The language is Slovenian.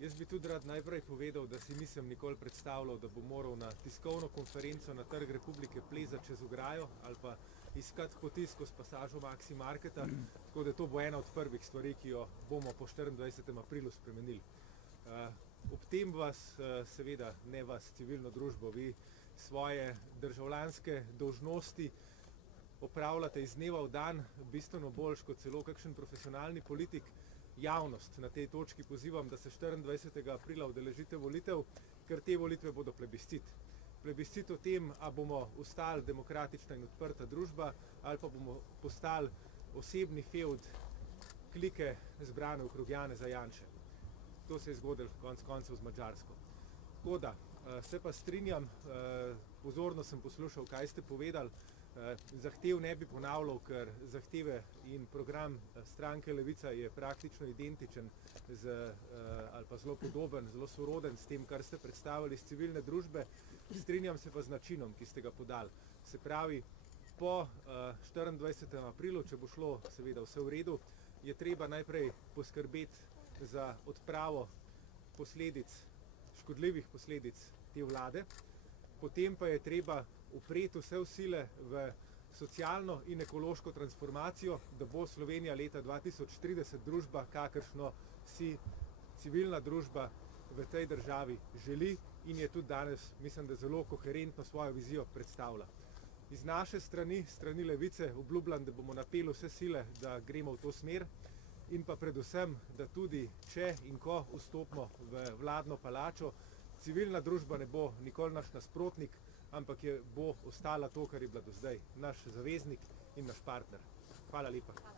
Jaz bi tudi rad najprej povedal, da si nisem nikoli predstavljal, da bom moral na tiskovno konferenco na Trg Republike plezati čez ograjo ali pa iskati poti skozi pasažo Maxi Marketa, tako da to bo ena od prvih stvari, ki jo bomo po 24. aprilu spremenili. Ob tem vas, seveda ne vas, civilno družbo, vi svoje državljanske dolžnosti opravljate iz dneva v dan, bistveno boljš kot celo kakšen profesionalni politik. Javnost na tej točki pozivam, da se 24. aprila udeležite volitev, ker te volitve bodo plebiscit. Plebiscit o tem, a bomo ostali demokratična in odprta družba, ali pa bomo postali osebni fevd klike zbrane okrog Janeza Janše. To se je zgodilo konec koncev z Madžarsko. Tako da, se pa strinjam, pozorno sem poslušal, kaj ste povedali. Zahtev ne bi ponavljal, ker zahteve in program stranke Levica je praktično identičen ali pa zelo podoben, zelo soroden s tem, kar ste predstavili iz civilne družbe. Strinjam se pa z načinom, ki ste ga podali. Se pravi, po 24. aprilu, če bo šlo seveda vse v redu, je treba najprej poskrbeti za odpravo posledic, škodljivih posledic te vlade, potem pa je treba upreti vse sile v socialno in ekološko transformacijo, da bo Slovenija leta 2030 družba, kakršno si civilna družba v tej državi želi in je tudi danes, mislim, da zelo koherentno svojo vizijo predstavlja. Iz naše strani, strani Levice, obljubljam, da bomo napeli vse sile, da gremo v to smer in pa predvsem, da tudi če in ko vstopimo v vladno palačo, civilna družba ne bo nikoli naš nasprotnik, ampak bo ostala to, kar je bila do zdaj, naš zaveznik in naš partner. Hvala lepa.